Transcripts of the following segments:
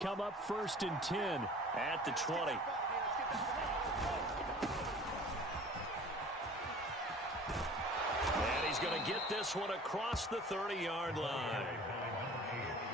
Come up 1st and 10 at the 20. And he's going to get this one across the 30-yard line.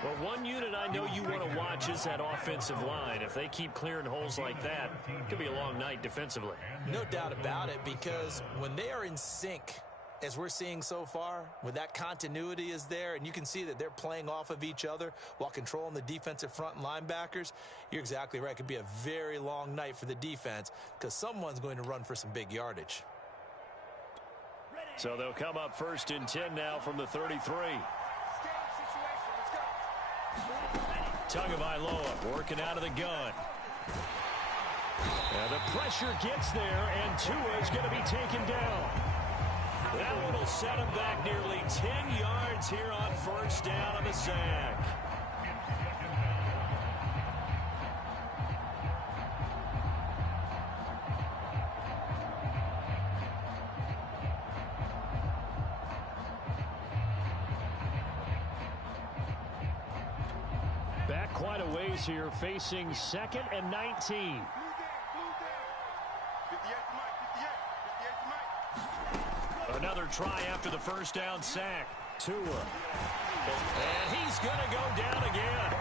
Well, one unit I know you want to watch is that offensive line. If they keep clearing holes like that, it could be a long night defensively. No doubt about it, because when they are in sync, as we're seeing so far, when that continuity is there, and you can see that they're playing off of each other while controlling the defensive front and linebackers, you're exactly right. It could be a very long night for the defense because someone's going to run for some big yardage. So they'll come up 1st and 10 now from the 33. Tagovailoa working out of the gun. And the pressure gets there, and Tua is going to be taken down. That one will set him back nearly 10 yards here on 1st down on the sack. Back quite a ways here, facing 2nd and 19. Another try after the 1st down sack. Tua. And he's going to go down again.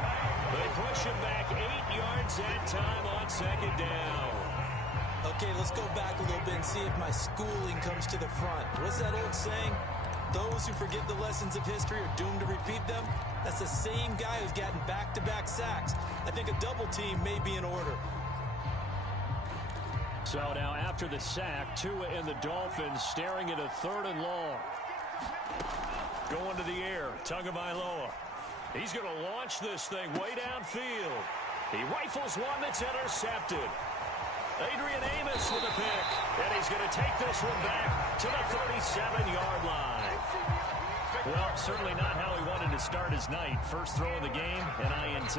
They push him back 8 yards that time on 2nd down. Okay, let's go back a little bit and see if my schooling comes to the front. What's that old saying? Those who forget the lessons of history are doomed to repeat them. That's the same guy who's gotten back-to-back sacks. I think a double team may be in order. So now after the sack, Tua and the Dolphins staring at a 3rd and long. Going to the air, Tagovailoa. He's going to launch this thing way downfield. He rifles one that's intercepted. Adrian Amos with a pick. And he's going to take this one back to the 37-yard line. Well, certainly not how he wanted to start his night. First throw of the game, an INT.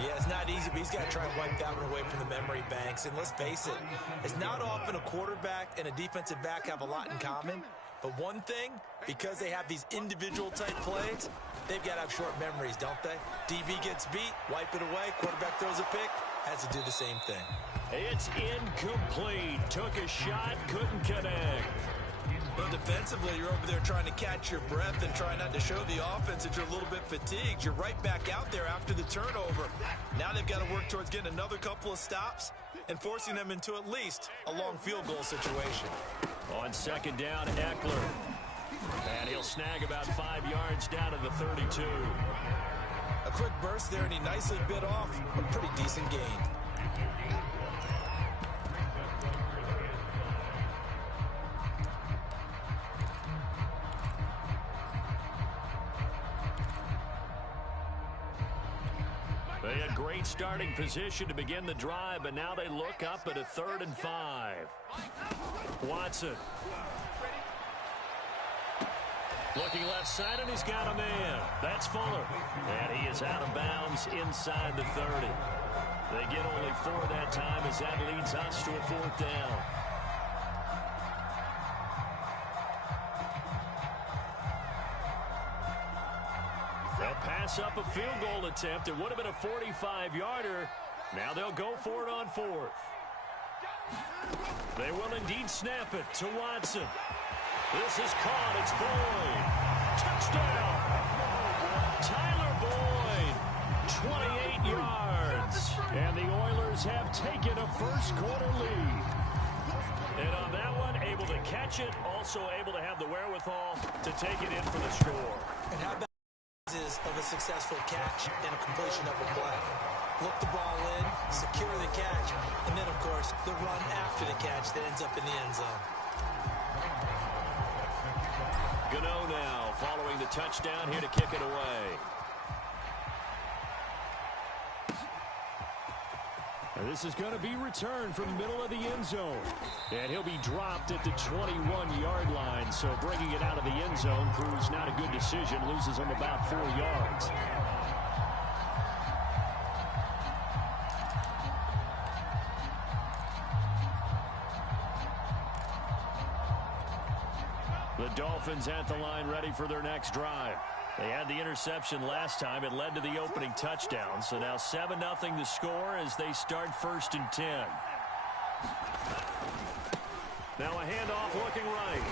Yeah, it's not easy, but he's got to try and wipe that one away from the memory banks. And let's face it, it's not often a quarterback and a defensive back have a lot in common. But one thing, because they have these individual type plays, they've got to have short memories, don't they? DB gets beat, wipe it away, quarterback throws a pick, has to do the same thing. It's incomplete. Took a shot, couldn't connect. But defensively, you're over there trying to catch your breath and try not to show the offense that you're a little bit fatigued. You're right back out there after the turnover. Now they've got to work towards getting another couple of stops and forcing them into at least a long field goal situation. On 2nd down, Eckler. And he'll snag about 5 yards down to the 32. A quick burst there, and he nicely bit off a pretty decent gain. They had great starting position to begin the drive, but now they look up at a 3rd and 5. Watson. Looking left side, and he's got a man. That's Fuller. And he is out of bounds inside the 30. They get only 4 that time as that leads us to a 4th down. They'll pass up a field goal attempt. It would have been a 45-yarder. Now they'll go for it on 4th. They will indeed snap it to Watson. This is caught. It's Boyd. Touchdown. Tyler Boyd. 28 yards. And the Oilers have taken a first-quarter lead. And on that one, able to catch it. Also able to have the wherewithal to take it in for the score. And how about of a successful catch and a completion of a play? Look the ball in, secure the catch, and then, of course, the run after the catch that ends up in the end zone. Gano now following the touchdown here to kick it away. And this is going to be returned from the middle of the end zone. And he'll be dropped at the 21-yard line. So bringing it out of the end zone proves not a good decision. Loses him about 4 yards. The Dolphins at the line ready for their next drive. They had the interception last time. It led to the opening touchdown. So now 7-0 the score as they start 1st and 10. Now a handoff looking right.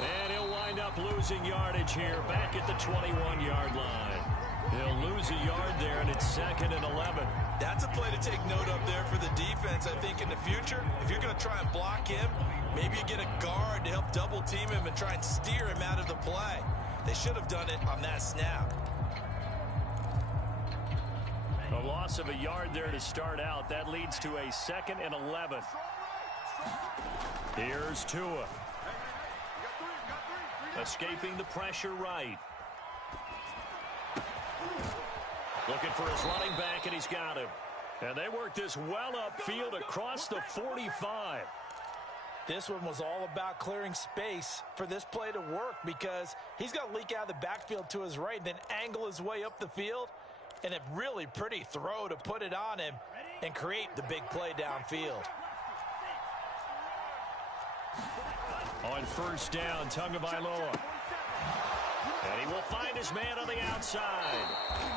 And he'll wind up losing yardage here back at the 21-yard line. He'll lose a yard there, and it's 2nd and 11. That's a play to take note of there for the defense. I think in the future, if you're going to try and block him, maybe you get a guard to help double team him and try and steer him out of the play. They should have done it on that snap. A loss of a yard there to start out. That leads to a 2nd and 11. Here's Tua. Escaping the pressure right. Looking for his running back, and he's got him. And they work this well upfield across the 45. This one was all about clearing space for this play to work because he's going to leak out of the backfield to his right, then angle his way up the field. And a really pretty throw to put it on him and create the big play downfield. On 1st down, Tagovailoa. And he will find his man on the outside.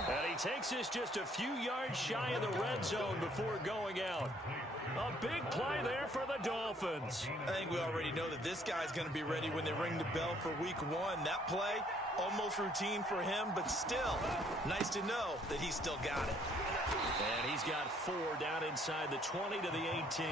And he takes this just a few yards shy of the red zone before going out. A big play there for the Dolphins. I think we already know that this guy's going to be ready when they ring the bell for week 1. That play, almost routine for him, but still nice to know that he's still got it. And he's got 4 down inside the 20 to the 18.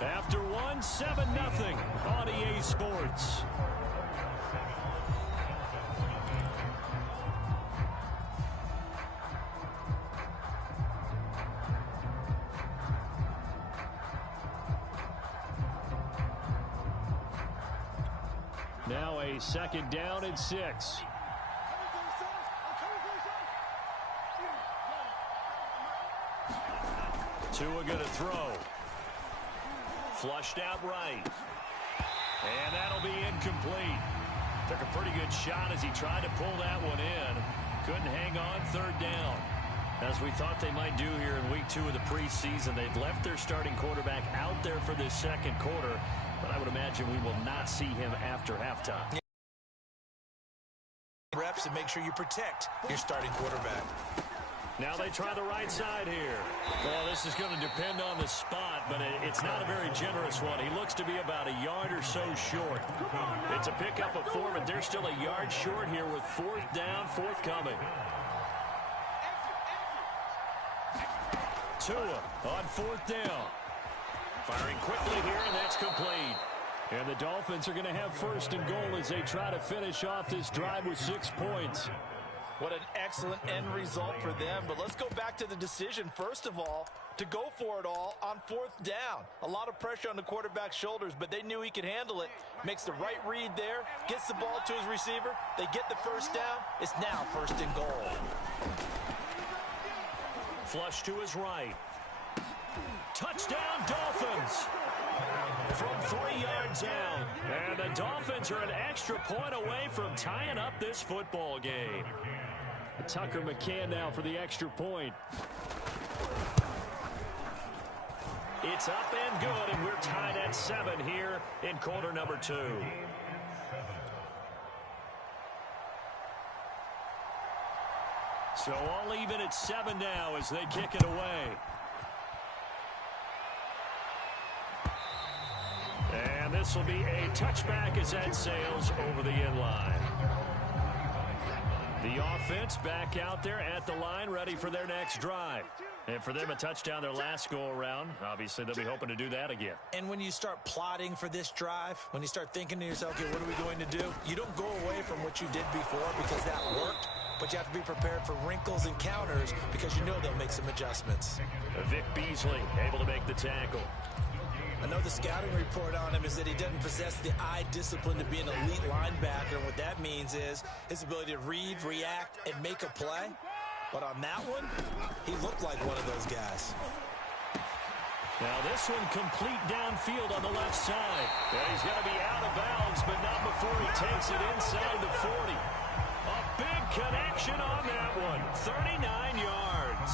After 1, 7-0 on EA Sports. Now a 2nd down and 6. Tua going to throw. Flushed out right. And that'll be incomplete. Took a pretty good shot as he tried to pull that one in. Couldn't hang on 3rd down. As we thought they might do here in week 2 of the preseason, they've left their starting quarterback out there for this 2nd quarter. But I would imagine we will not see him after halftime. Reps and make sure you protect your starting quarterback. Now they try the right side here. Well, this is going to depend on the spot, but it's not a very generous one. He looks to be about a yard or so short. It's a pickup of 4, but they're still a yard short here with 4th down, forthcoming. Tua on 4th down. Firing quickly here, and that's complete. And the Dolphins are going to have 1st and goal as they try to finish off this drive with 6 points. What an excellent end result for them. But let's go back to the decision, first of all, to go for it all on 4th down. A lot of pressure on the quarterback's shoulders, but they knew he could handle it. Makes the right read there, gets the ball to his receiver. They get the 1st down. It's now 1st and goal. Flush to his right. Touchdown, Dolphins! From 3 yards out. And the Dolphins are an extra point away from tying up this football game. Tucker McCann now for the extra point. It's up and good, and we're tied at 7 here in quarter number 2. So all even at 7 now as they kick it away. And this will be a touchback as that sails over the end line. The offense back out there at the line, ready for their next drive. And for them, a touchdown their last go-around. Obviously, they'll be hoping to do that again. And when you start plotting for this drive, when you start thinking to yourself, okay, what are we going to do? You don't go away from what you did before because that worked. But you have to be prepared for wrinkles and counters because you know they'll make some adjustments. Vic Beasley able to make the tackle. I know the scouting report on him is that he doesn't possess the eye discipline to be an elite linebacker. And what that means is his ability to read, react, and make a play. But on that one, he looked like one of those guys. Now this one complete downfield on the left side. And he's going to be out of bounds, but not before he takes it inside the 40. A big connection on that one. 39 yards.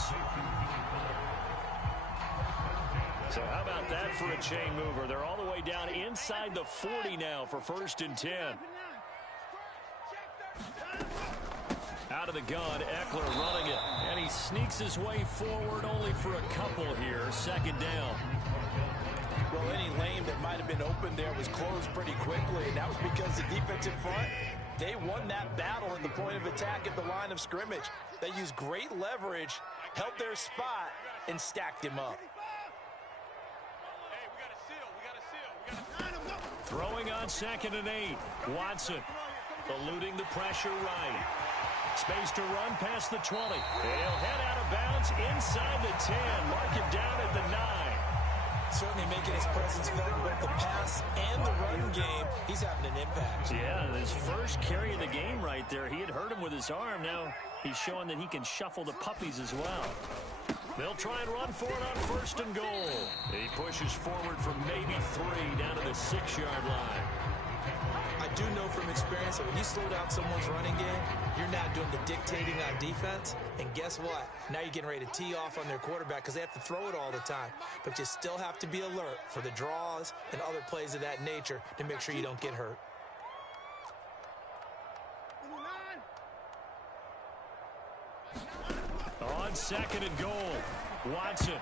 So how about that for a chain mover? They're all the way down inside the 40 now for 1st and 10. Out of the gun, Eckler running it. And he sneaks his way forward only for a couple here. 2nd down. Well, any lane that might have been open there was closed pretty quickly, and that was because the defensive front, they won that battle at the point of attack at the line of scrimmage. They used great leverage, held their spot, and stacked him up. Throwing on 2nd and 8. Watson eluding the pressure right. Space to run past the 20. He'll head out of bounds inside the 10. Mark him down at the 9. Certainly making his presence felt in both the pass and the run game. He's having an impact. Yeah, his first carry of the game right there. He had hurt him with his arm. Now he's showing that he can shuffle the puppies as well. They'll try and run for it on 1st and goal. He pushes forward from maybe 3 down to the 6-yard line. I do know from experience that when you slow down someone's running game, you're not doing the dictating on defense. And guess what? Now you're getting ready to tee off on their quarterback because they have to throw it all the time. But you still have to be alert for the draws and other plays of that nature to make sure you don't get hurt. On 2nd and goal, Watson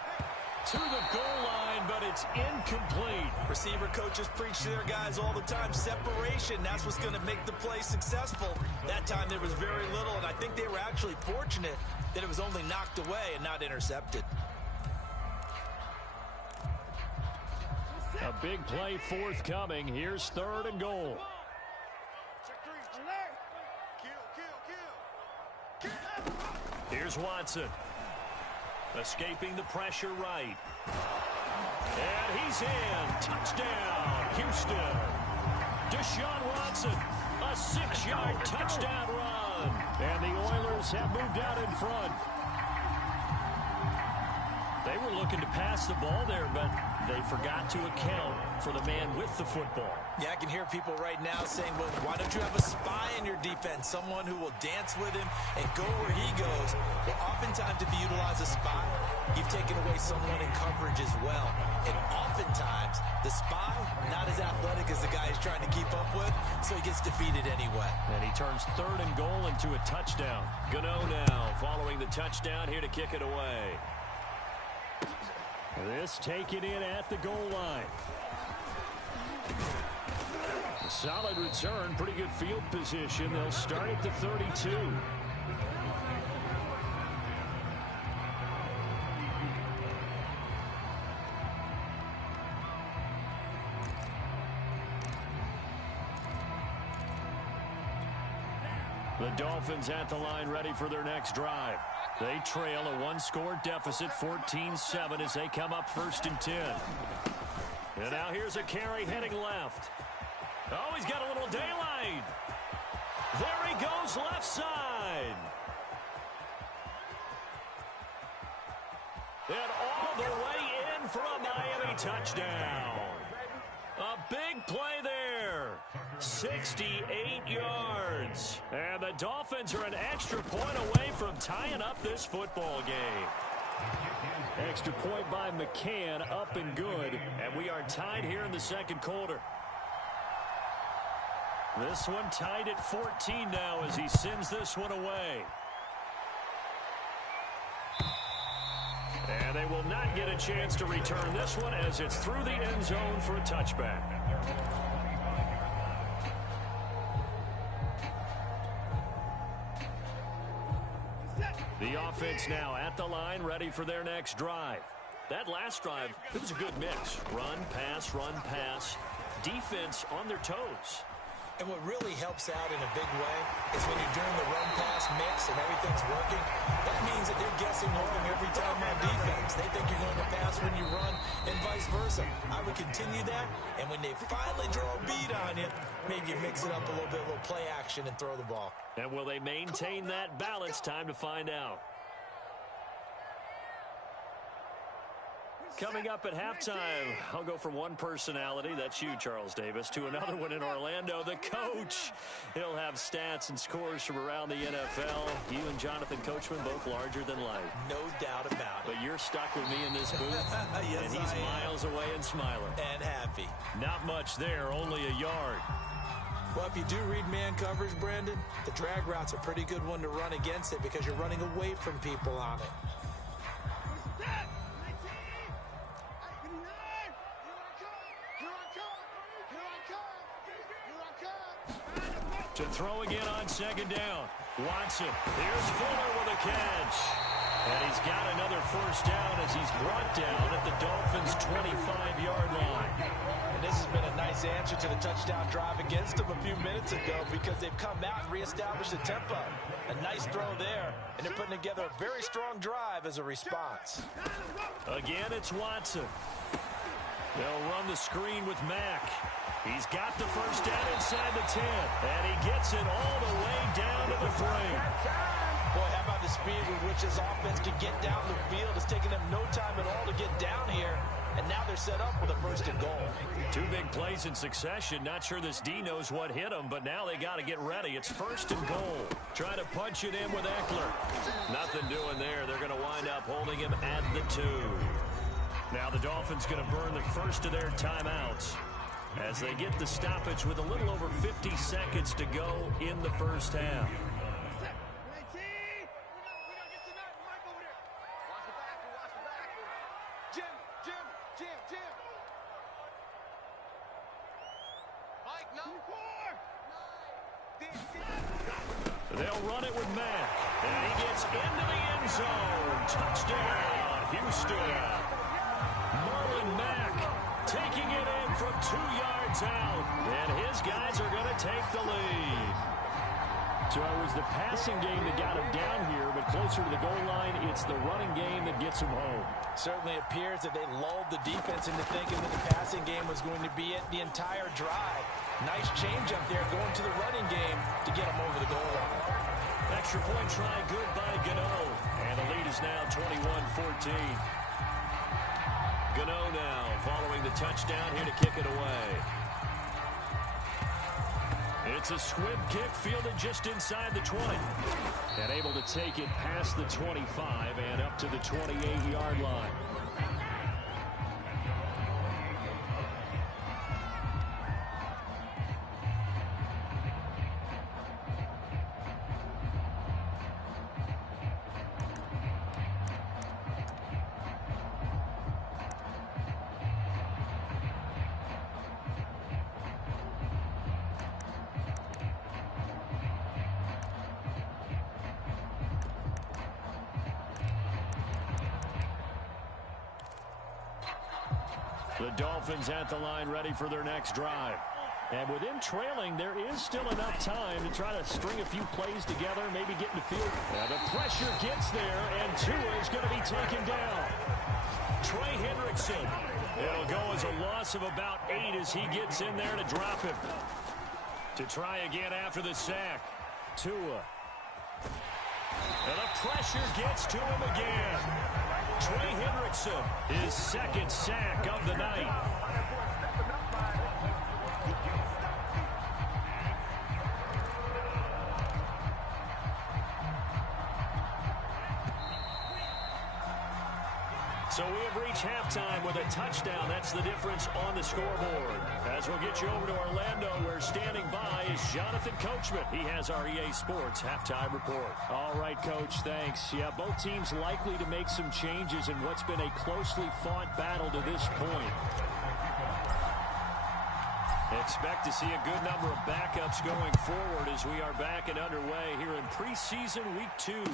to the goal line, but it's incomplete. Receiver coaches preach to their guys all the time. Separation, that's what's going to make the play successful. That time there was very little, and I think they were actually fortunate that it was only knocked away and not intercepted. A big play forthcoming. Here's 3rd and goal. Here's Watson. Escaping the pressure right. And he's in. Touchdown, Houston. Deshaun Watson, a 6-yard touchdown run. And the Oilers have moved out in front. They were looking to pass the ball there, but they forgot to account for the man with the football. Yeah, I can hear people right now saying, well, why don't you have a spy in your defense, someone who will dance with him and go where he goes? Well, oftentimes if you utilize a spy, you've taken away someone in coverage as well. And oftentimes, the spy, not as athletic as the guy he's trying to keep up with, so he gets defeated anyway. And he turns 3rd and goal into a touchdown. Gano now following the touchdown here to kick it away. This taken in at the goal line. A solid return, pretty good field position. They'll start at the 32. The Dolphins at the line ready for their next drive. They trail a 1-score deficit, 14-7 as they come up 1st and 10. And now here's a carry heading left. Oh, he's got a little daylight. There he goes left side. And all the way in for a Miami touchdown. A big play there. 68 yards. And the Dolphins are an extra point away from tying up this football game. Extra point by McCann, up and good. And we are tied here in the 2nd quarter. This one tied at 14 now as he sends this one away. And they will not get a chance to return this one as it's through the end zone for a touchback. The offense now at the line, ready for their next drive. That last drive, it was a good mix. Run, pass, defense on their toes. And what really helps out in a big way is when you're doing the run-pass mix and everything's working, that means that they're guessing wrong every time on defense. They think you're going to pass when you run and vice versa. I would continue that, and when they finally draw a beat on you, maybe you mix it up a little bit, a little play action, and throw the ball. And will they maintain that balance? Time to find out. Coming up at halftime, I'll go from one personality, that's you, Charles Davis, to another one in Orlando, the coach. He'll have stats and scores from around the NFL. You and Jonathan Coachman, both larger than life. No doubt about it. But you're stuck with me in this booth, yes, and he's miles away and smiling. And happy. Not much there, only a yard. Well, if you do read man coverage, Brandon, the drag route's a pretty good one to run against it because you're running away from people on it. To throw again on second down. Watson. Here's Fuller with a catch. And he's got another first down as he's brought down at the Dolphins' 25-yard line. And this has been a nice answer to the touchdown drive against them a few minutes ago because they've come out and reestablished the tempo. A nice throw there, and they're putting together a very strong drive as a response. Again, it's Watson. They'll run the screen with Mack. He's got the first down inside the 10, and he gets it all the way down to the 3. Boy, how about the speed with which this offense can get down the field? It's taken them no time at all to get down here, and now they're set up with a first and goal. Two big plays in succession. Not sure this D knows what hit him, but now they got to get ready. It's first and goal. Try to punch it in with Eckler. Nothing doing there. They're going to wind up holding him at the 2. Now the Dolphins going to burn the first of their timeouts as they get the stoppage with a little over 50 seconds to go in the first half. They'll run it with Mack, and he gets into the end zone. Touchdown, Houston. Marlon Mack taking it in from 2 yards out, and his guys are going to take the lead. So it was the passing game that got him down here, but closer to the goal line, it's the running game that gets him home. Certainly appears that they lulled the defense into thinking that the passing game was going to be it the entire drive. Nice change up there going to the running game to get him over the goal line. Extra point try good by Gano, and the lead is now 21-14. Gano now following the touchdown here to kick it away. It's a squib kick fielded just inside the 20. And able to take it past the 25 and up to the 28-yard line. The Dolphins at the line ready for their next drive. And with him trailing, there is still enough time to try to string a few plays together, maybe get in the field. And the pressure gets there, and Tua is going to be taken down. Trey Hendrickson. It'll go as a loss of about 8 as he gets in there to drop him. To try again after the sack. Tua. And the pressure gets to him again. Trey Hendrickson, his second sack of the night. So we have reached halftime with a touchdown. That's the difference on the scoreboard. As we'll get you over to Orlando, where standing by is Jonathan Coachman. He has our EA Sports halftime report. All right, Coach, thanks. Yeah, both teams likely to make some changes in what's been a closely fought battle to this point. Expect to see a good number of backups going forward as we are back and underway here in preseason week 2.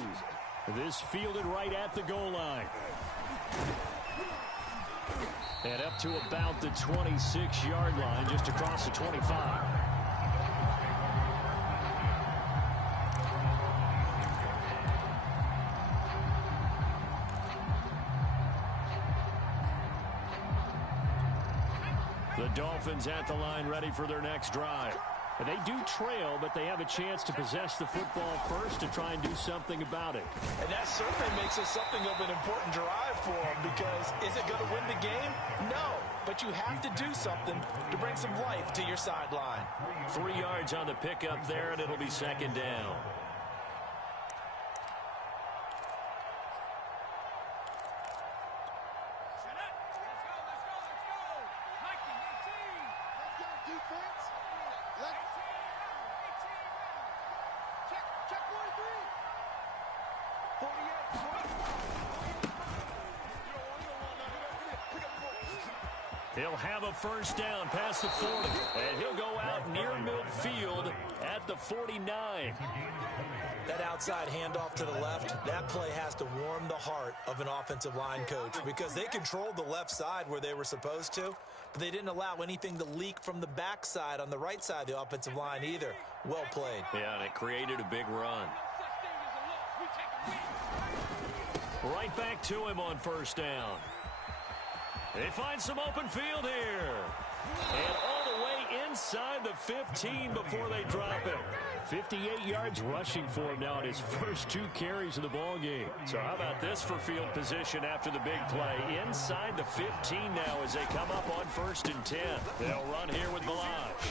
This fielded right at the goal line. And up to about the 26-yard line, just across the 25. The Dolphins at the line ready for their next drive. And they do trail, but they have a chance to possess the football first to try and do something about it. And that certainly makes it something of an important drive for them, because is it going to win the game? No, but you have to do something to bring some life to your sideline. 3 yards on the pickup there, and it'll be second down. He'll have a first down past the 40, and he'll go out near midfield at the 49. That outside handoff to the left, that play has to warm the heart of an offensive line coach, because they controlled the left side where they were supposed to, but they didn't allow anything to leak from the backside on the right side of the offensive line either. Well played. Yeah, and it created a big run. Right back to him on first down. They find some open field here. And all the way inside the 15 before they drop him. 58 yards rushing for him now in his first 2 carries of the ball game. So how about this for field position after the big play? Inside the 15 now as they come up on 1st and 10. They'll run here with Balazs.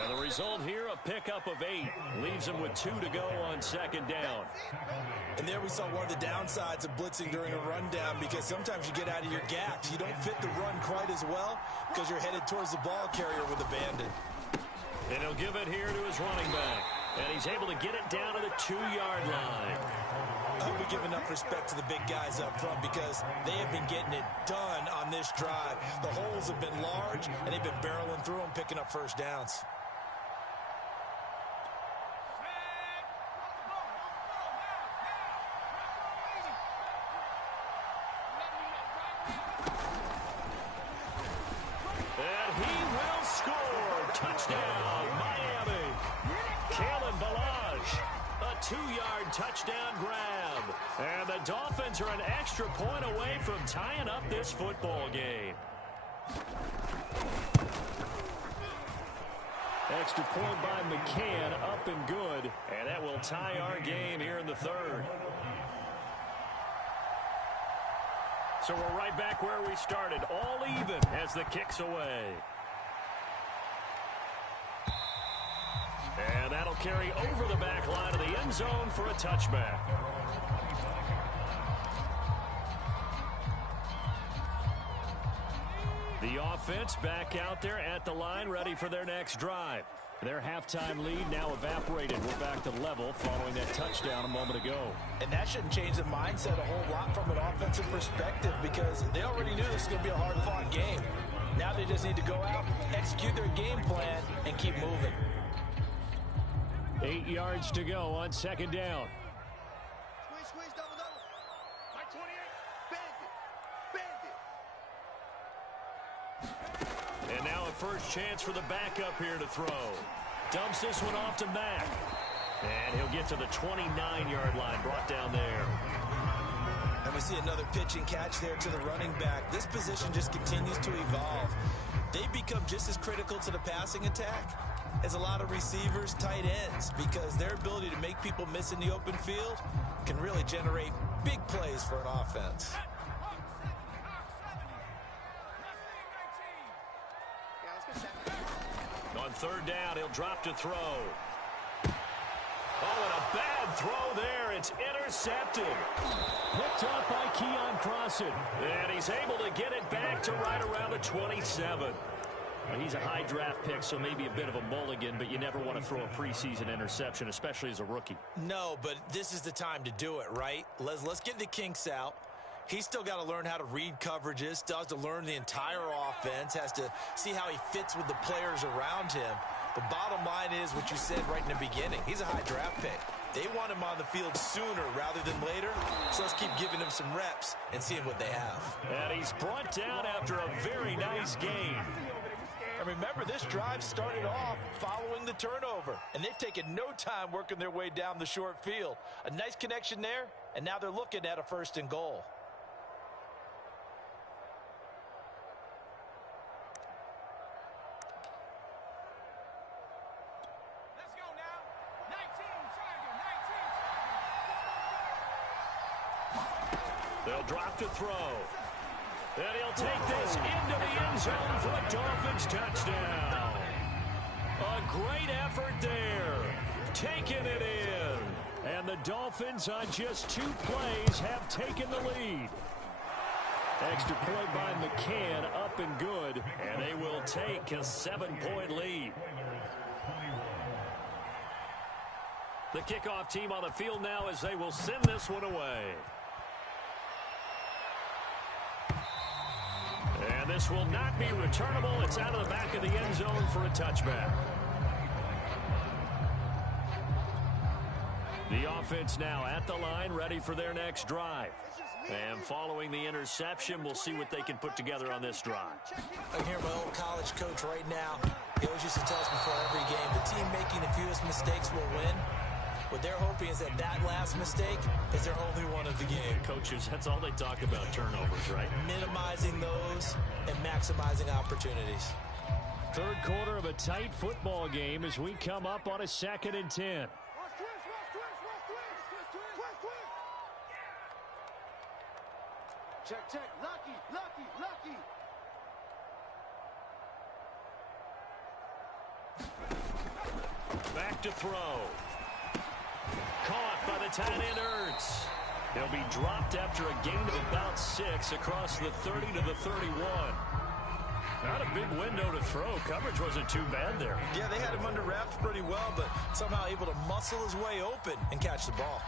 And the result here, a pickup of 8. Leaves them with 2 to go on 2nd down. And there we saw one of the downsides of blitzing during a rundown, because sometimes you get out of your gaps. You don't fit the run quite as well because you're headed towards the ball carrier with abandon. And he'll give it here to his running back. And he's able to get it down to the 2-yard line. I hope we give enough respect to the big guys up front, because they have been getting it done on this drive. The holes have been large, and they've been barreling through them, picking up first downs. Touchdown grab. And the Dolphins are an extra point away from tying up this football game. Extra point by McCann, up and good. And that will tie our game here in the 3rd. So we're right back where we started. All even as the kick's away. And that'll carry over the back line of the end zone for a touchback. The offense back out there at the line, ready for their next drive. Their halftime lead now evaporated. We're back to level following that touchdown a moment ago. And that shouldn't change the mindset a whole lot from an offensive perspective, because they already knew this was going to be a hard-fought game. Now they just need to go out, execute their game plan, and keep moving. 8 yards to go on 2nd down. Squeeze, double. Mike 28, bend it. And now a first chance for the backup here to throw. Dumps this one off to Mack. And he'll get to the 29-yard line, brought down there. And we see another pitch and catch there to the running back. This position just continues to evolve. They become just as critical to the passing attack as a lot of receivers, tight ends, because their ability to make people miss in the open field can really generate big plays for an offense. On 3rd down, he'll drop to throw. Oh, and a bad throw there. It's intercepted. Picked up by Keon Crossan. And he's able to get it back to right around the 27. Well, he's a high draft pick, so maybe a bit of a mulligan, but you never want to throw a preseason interception, especially as a rookie. No, but this is the time to do it, right? Let's get the kinks out. He's still got to learn how to read coverages, still has to learn the entire offense, has to see how he fits with the players around him. The bottom line is what you said right in the beginning. He's a high draft pick. They want him on the field sooner rather than later, so let's keep giving him some reps and seeing what they have. And he's brought down after a very nice gain. And remember, this drive started off following the turnover, and they've taken no time working their way down the short field. A nice connection there, and now they're looking at a 1st and goal. They'll drop to throw. And he'll take this into the end zone for a Dolphins touchdown. A great effort there. Taking it in. And the Dolphins on just 2 plays have taken the lead. Extra point by McCann, up and good. And they will take a 7-point lead. The kickoff team on the field now as they will send this one away. And this will not be returnable. It's out of the back of the end zone for a touchback. The offense now at the line, ready for their next drive. And following the interception, we'll see what they can put together on this drive. I hear my old college coach right now. He always used to tell us before every game, the team making the fewest mistakes will win. What they're hoping is that last mistake is their only one of the game. Coaches, that's all they talk about, turnovers, right? Minimizing those and maximizing opportunities. Third quarter of a tight football game as we come up on a 2nd and 10. Check, check. Lucky, lucky, lucky. Back to throw. Caught by the tight end Ertz. He'll be dropped after a gain of about 6 across the 30 to the 31. Not a big window to throw. Coverage wasn't too bad there. Yeah, they had him under wraps pretty well, but somehow able to muscle his way open and catch the ball.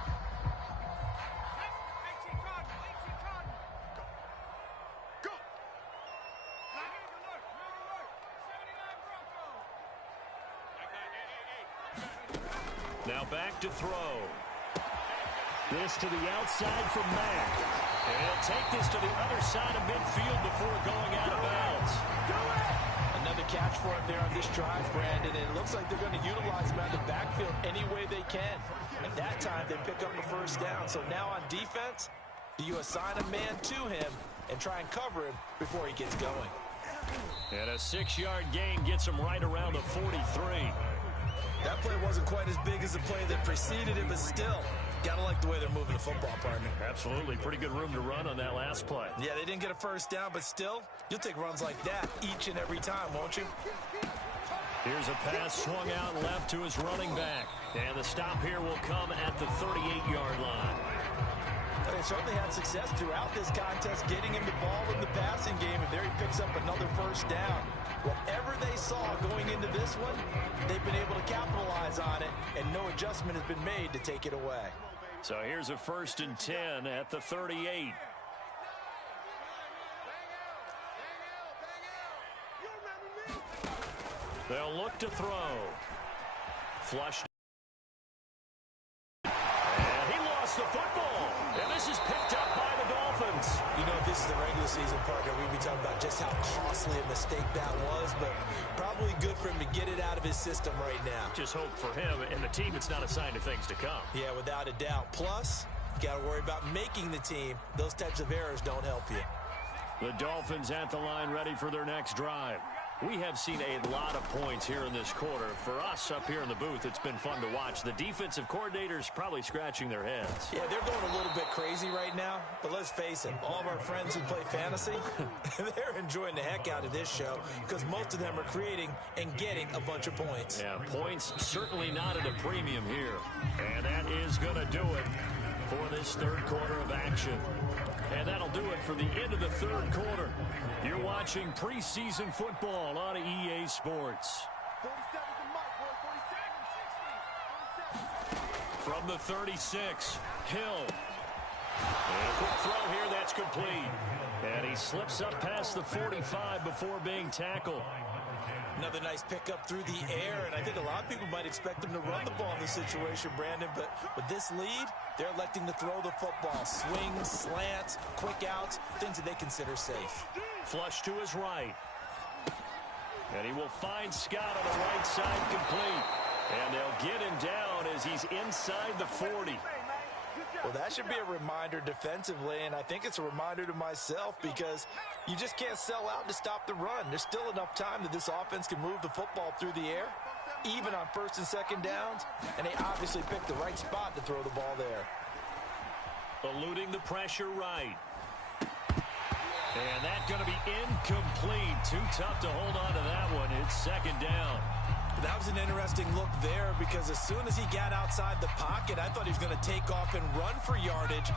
Now back to throw. This to the outside for Mack. And he'll take this to the other side of midfield before going out of bounds. Another catch for him there on this drive, Brandon, and it looks like they're going to utilize him out of the backfield any way they can. At that time, they pick up a first down. So now on defense, do you assign a man to him and try and cover him before he gets going? And a 6-yard gain gets him right around the 43. That play wasn't quite as big as the play that preceded it, but still, gotta like the way they're moving the football, partner. Absolutely. Pretty good room to run on that last play. Yeah, they didn't get a first down, but still, you'll take runs like that each and every time, won't you? Here's a pass swung out left to his running back. And the stop here will come at the 38-yard line. They certainly had success throughout this contest, getting him the ball in the passing game, and there he picks up another first down. Whatever they saw going into this one, they've been able to capitalize on it, and no adjustment has been made to take it away. So here's a 1st and 10 at the 38. They'll look to throw. Flushed. And he lost the football. And this is picked up by the Dolphins. You know, if this is the regular season, partner, we'd be talking about just how costly a mistake that was, but probably good for him to get it out of his system right now. Just hope for him and the team it's not a sign of things to come. Yeah, without a doubt. Plus, you got to worry about making the team. Those types of errors don't help you. The Dolphins at the line ready for their next drive. We have seen a lot of points here in this quarter. For us up here in the booth, it's been fun to watch. The defensive coordinators probably scratching their heads. Yeah, they're going a little bit crazy right now. But let's face it, all of our friends who play fantasy, they're enjoying the heck out of this show because most of them are creating and getting a bunch of points. Yeah, points certainly not at a premium here. And that is going to do it for this third quarter of action. And that'll do it for the end of the third quarter. You're watching preseason football on EA Sports. From the 36, Hill. And a quick throw here, that's complete. And he slips up past the 45 before being tackled. Another nice pickup through the air, and I think a lot of people might expect him to run the ball in this situation, Brandon, but with this lead, they're electing to throw the football. Swings, slants, quick outs, things that they consider safe. Flush to his right. And he will find Scott on the right side complete. And they'll get him down as he's inside the 40. Well, that should be a reminder defensively, and I think it's a reminder to myself because you just can't sell out to stop the run. There's still enough time that this offense can move the football through the air, even on 1st and 2nd downs, and they obviously picked the right spot to throw the ball there. Eluding the pressure right. And that's going to be incomplete. Too tough to hold on to that one. It's second down. That was an interesting look there because as soon as he got outside the pocket, I thought he was going to take off and run for yardage.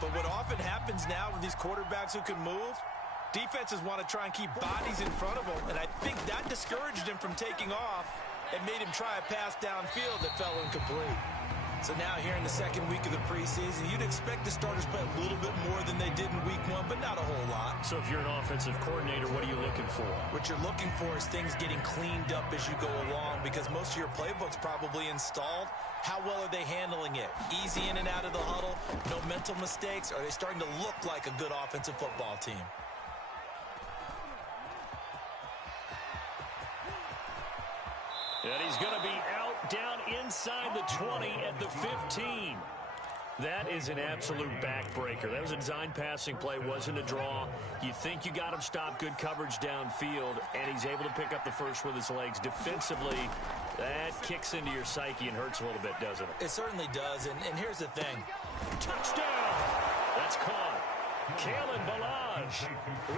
But what often happens now with these quarterbacks who can move, defenses want to try and keep bodies in front of him, and I think that discouraged him from taking off and made him try a pass downfield that fell incomplete. So now here in the second week of the preseason, you'd expect the starters play a little bit more than they did in week one, but not a whole lot. So if you're an offensive coordinator, what are you looking for? What you're looking for is things getting cleaned up as you go along because most of your playbook's probably installed. How well are they handling it? Easy in and out of the huddle? No mental mistakes? Are they starting to look like a good offensive football team? And he's going to be out down inside the 20 at the 15. That is an absolute backbreaker. That was a design passing play, wasn't a draw. You think you got him stopped, good coverage downfield, and he's able to pick up the first with his legs. Defensively, that kicks into your psyche and hurts a little bit, doesn't it? It certainly does, and here's the thing. Touchdown! That's caught. Kalen Ballage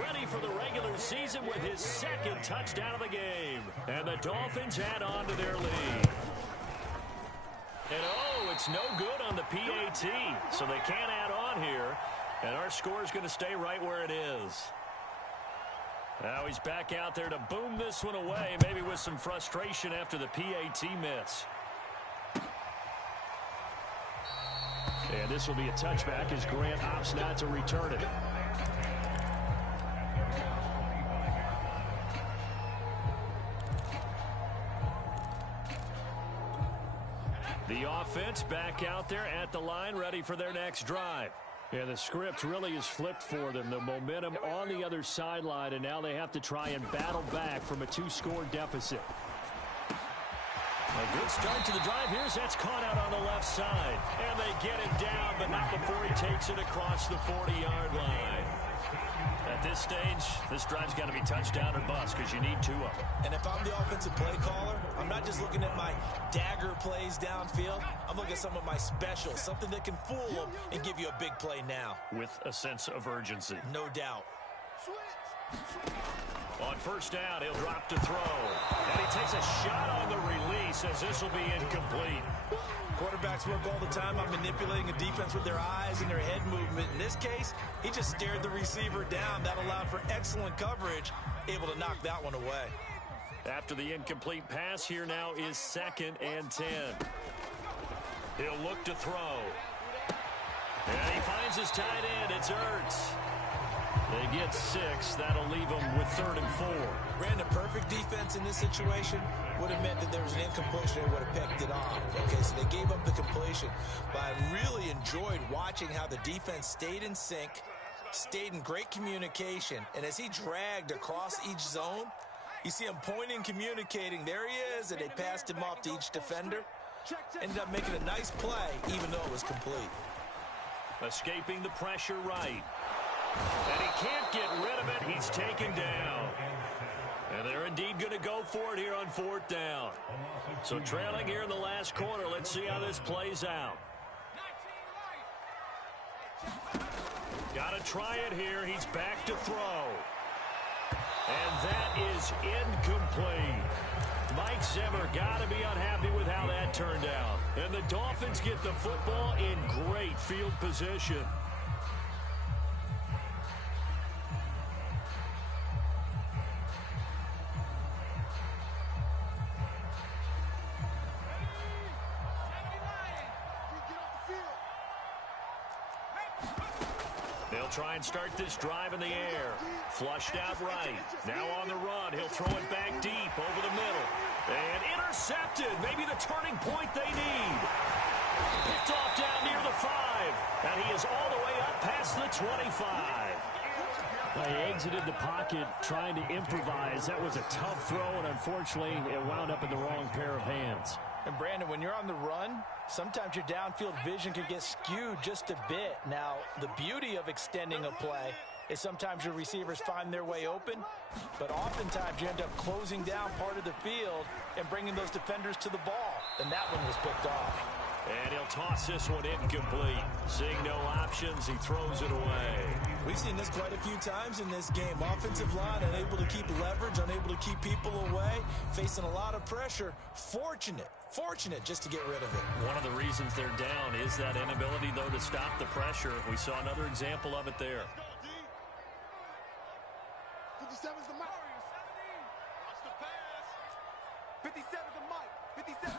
ready for the regular season with his second touchdown of the game. And the Dolphins add on to their lead. And oh, it's no good on the PAT, so they can't add on here. And our score is going to stay right where it is. Now he's back out there to boom this one away, maybe with some frustration after the PAT miss. And this will be a touchback as Grant opts not to return it. The offense back out there at the line, ready for their next drive. And the script really is flipped for them. The momentum on the other sideline, and now they have to try and battle back from a 2-score deficit. A good start to the drive. Here's that's caught out on the left side. And they get him down, but not before he takes it across the 40-yard line. At this stage, this drive's got to be touchdown or bust because you need two of them. And if I'm the offensive play caller, I'm not just looking at my dagger plays downfield. I'm looking at some of my specials, something that can fool them and give you a big play now. With a sense of urgency. No doubt. On first down, he'll drop to throw. And he takes a shot on the release as this will be incomplete. Quarterbacks work all the time on manipulating a defense with their eyes and their head movement. In this case, he just stared the receiver down. That allowed for excellent coverage, able to knock that one away. After the incomplete pass, here now is 2nd and 10. He'll look to throw. And he finds his tight end. It's Ertz. They get 6. That'll leave them with 3rd and 4. Ran a perfect defense in this situation. Would have meant that there was an incompletion and would have picked it off. Okay, so they gave up the completion. But I really enjoyed watching how the defense stayed in sync, stayed in great communication. And as he dragged across each zone, you see him pointing, communicating. There he is, and they passed him off to each defender. Ended up making a nice play, even though it was complete. Escaping the pressure right. And he can't get rid of it. He's taken down. And they're indeed going to go for it here on 4th down. So trailing here in the last quarter. Let's see how this plays out. Got to try it here. He's back to throw. And that is incomplete. Mike Zimmer got to be unhappy with how that turned out. And the Dolphins get the football in great field position. Try and start this drive in the air. Flushed out right. Now on the run. He'll throw it back deep over the middle. And intercepted. Maybe the turning point they need. Picked off down near the 5. And he is all the way up past the 25. Well, he exited the pocket trying to improvise. That was a tough throw, and unfortunately, it wound up in the wrong pair of hands. And Brandon, when you're on the run, sometimes your downfield vision can get skewed just a bit. Now, the beauty of extending a play is sometimes your receivers find their way open, but oftentimes you end up closing down part of the field and bringing those defenders to the ball. And that one was picked off. And he'll toss this one incomplete. Seeing no options, he throws it away. We've seen this quite a few times in this game. Offensive line unable to keep leverage, unable to keep people away, facing a lot of pressure. Fortunate just to get rid of it. One of the reasons they're down is that inability, though, to stop the pressure. We saw another example of it there. 57's the Mike. Watch the pass. 57's the Mike. 57.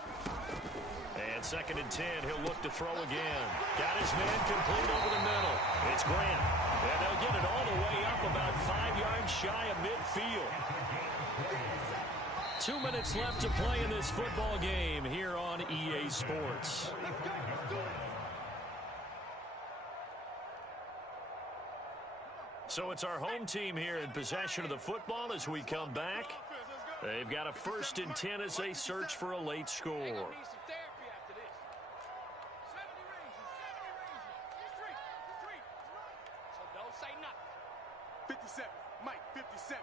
And 2nd and 10, he'll look to throw again. Got his man complete over the middle. It's Grant. And they'll get it all the way up about 5 yards shy of midfield. 2 minutes left to play in this football game here on EA Sports. So it's our home team here in possession of the football as we come back. They've got a 1st and 10 as they search for a late score. 57, Mike, 57.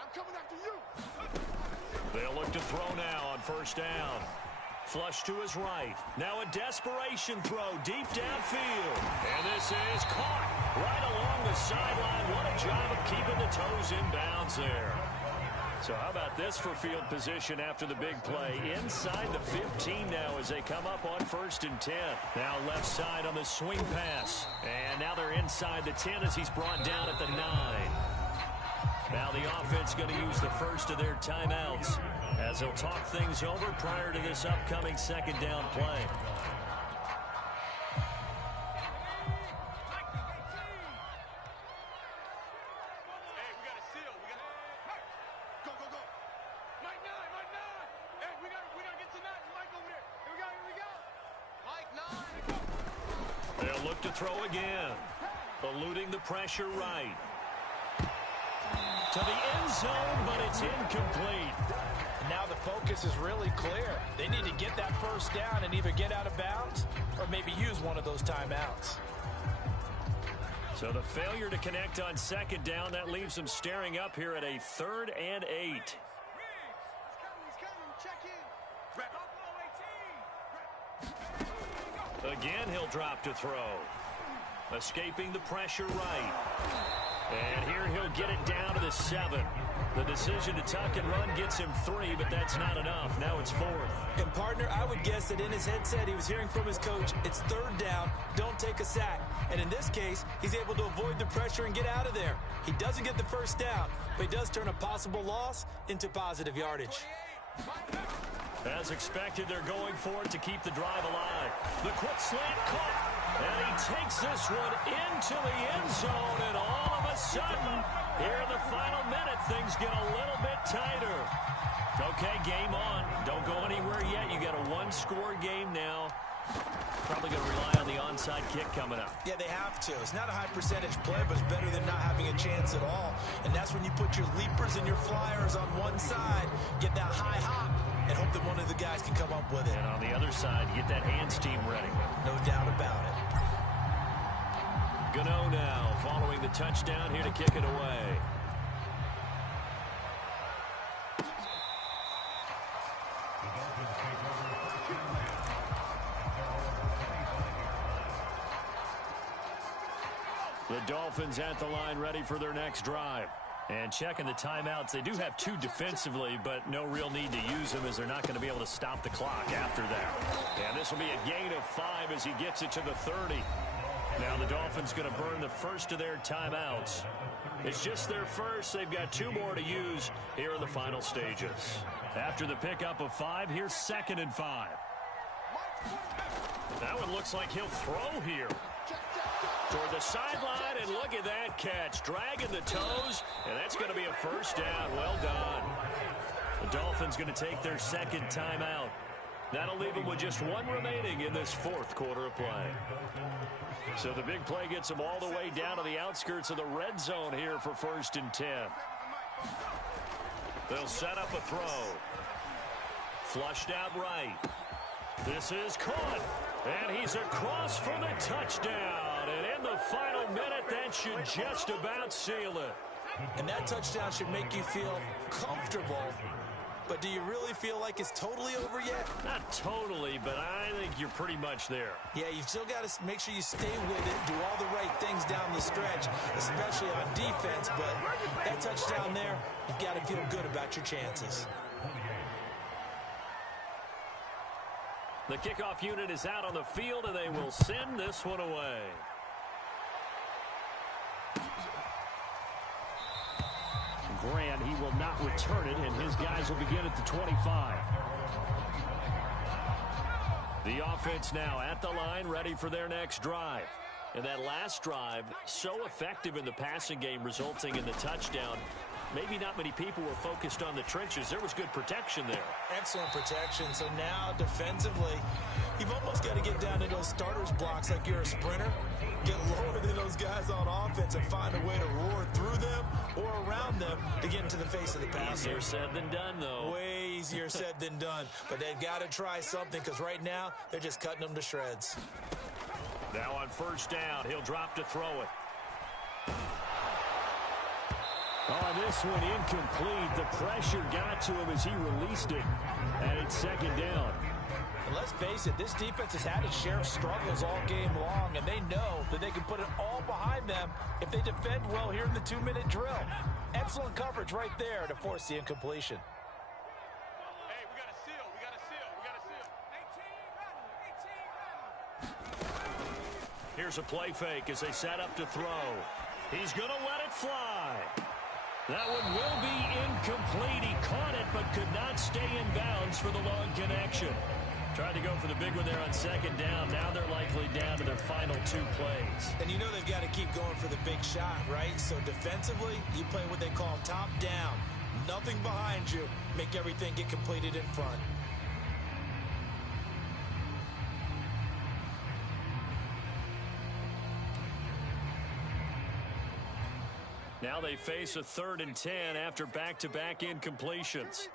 I'm coming after you. They'll look to throw now on 1st down. Flush to his right. Now a desperation throw deep downfield. And this is caught right along the sideline. What a job of keeping the toes in bounds there. So how about this for field position after the big play? Inside the 15 now as they come up on 1st and 10. Now left side on the swing pass. And now they're inside the 10 as he's brought down at the 9. Now the offense going to use the first of their timeouts as they'll talk things over prior to this upcoming 2nd down play. They'll look to throw again. Eluding the pressure right. To the end zone, but it's incomplete. Now the focus is really clear. They need to get that 1st down and either get out of bounds or maybe use one of those timeouts. So the failure to connect on 2nd down, that leaves them staring up here at a 3rd and 8. He's coming. Check in. Again, he'll drop to throw. Escaping the pressure right. And here he'll get it down to the 7. The decision to tuck and run gets him 3, but that's not enough. Now it's 4th. And, partner, I would guess that in his headset he was hearing from his coach, it's 3rd down, don't take a sack. And in this case, he's able to avoid the pressure and get out of there. He doesn't get the 1st down, but he does turn a possible loss into positive yardage. As expected, they're going for it to keep the drive alive. The quick slant caught. And he takes this one into the end zone, and all of a sudden, here in the final minute, things get a little bit tighter. Okay, game on. Don't go anywhere yet. You got a 1-score game now. Probably going to rely on the onside kick coming up. Yeah, they have to. It's not a high percentage play, but it's better than not having a chance at all. And that's when you put your leapers and your flyers on one side, get that high hop, and hope that one of the guys can come up with it. And on the other side, get that hands team ready. No doubt about it. Gano now following the touchdown here to kick it away. The Dolphins at the line ready for their next drive. And checking the timeouts, they do have 2 defensively, but no real need to use them as they're not going to be able to stop the clock after that. And this will be a gain of 5 as he gets it to the 30. Now the Dolphins going to burn the first of their timeouts. It's just their first. They've got 2 more to use here in the final stages. After the pickup of 5, here's 2nd and 5. That one looks like he'll throw here. Toward the sideline, and look at that catch. Dragging the toes, and that's going to be a 1st down. Well done. The Dolphins going to take their 2nd timeout. That'll leave them with just 1 remaining in this 4th quarter of play. So the big play gets them all the way down to the outskirts of the red zone here for 1st and 10. They'll set up a throw. Flushed out right. This is caught. And he's across for the touchdown. And in the final minute, that should just about seal it. And that touchdown should make you feel comfortable but do you really feel like it's totally over yet? Not totally, but I think you're pretty much there. Yeah, you've still got to make sure you stay with it, do all the right things down the stretch, especially on defense, but that touchdown there, you've got to feel good about your chances. The kickoff unit is out on the field, and they will send this one away. Grant, he will not return it, and his guys will begin at the 25. The offense now at the line, ready for their next drive. And that last drive, so effective in the passing game, resulting in the touchdown. Maybe not many people were focused on the trenches. There was good protection there. Excellent protection. So now defensively, you've almost got to get down to those starters blocks like you're a sprinter. Get lower than those guys on offense and find a way to roar through them or around them to get into the face of the passer. Easier said than done, though. Way easier said than done. But they've got to try something because right now they're just cutting them to shreds. Now on first down, he'll drop to throw it. Oh, this one incomplete. The pressure got to him as he released it. And it's second down. And let's face it, this defense has had its share of struggles all game long, and they know that they can put it all behind them if they defend well here in the 2-minute drill. Excellent coverage right there to force the incompletion. Hey, we got a seal. We got a seal. We got a seal. Here's a play fake as they set up to throw. He's going to let it fly. That one will be incomplete. He caught it but could not stay in bounds for the long connection. Tried to go for the big one there on second down. Now they're likely down to their final 2 plays. And you know they've got to keep going for the big shot, right? So defensively, you play what they call top down. Nothing behind you. Make everything get completed in front. Now they face a 3rd and 10 after back-to-back incompletions.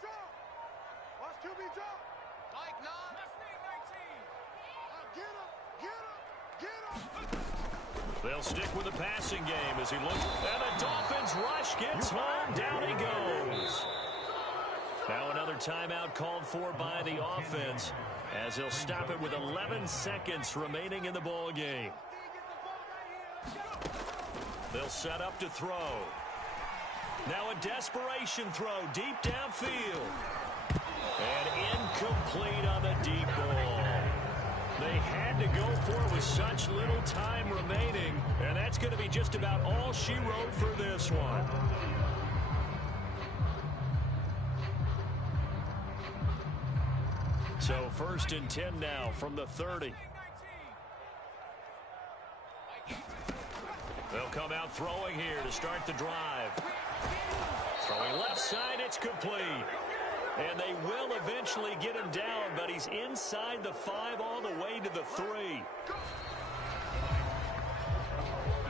Watch QB drop. Like 9. Get him. They'll stick with the passing game as he looks. And the Dolphins rush gets home. Down he goes. Now another timeout called for by the offense as they'll stop it with 11 seconds remaining in the ball game. They'll set up to throw. Now a desperation throw deep downfield. And incomplete on the deep ball. They had to go for it with such little time remaining, and that's going to be just about all she wrote for this one. So 1st and 10 now from the 30. They'll come out throwing here to start the drive. Throwing left side, it's complete. And they will eventually get him down, but he's inside the 5 all the way to the 3.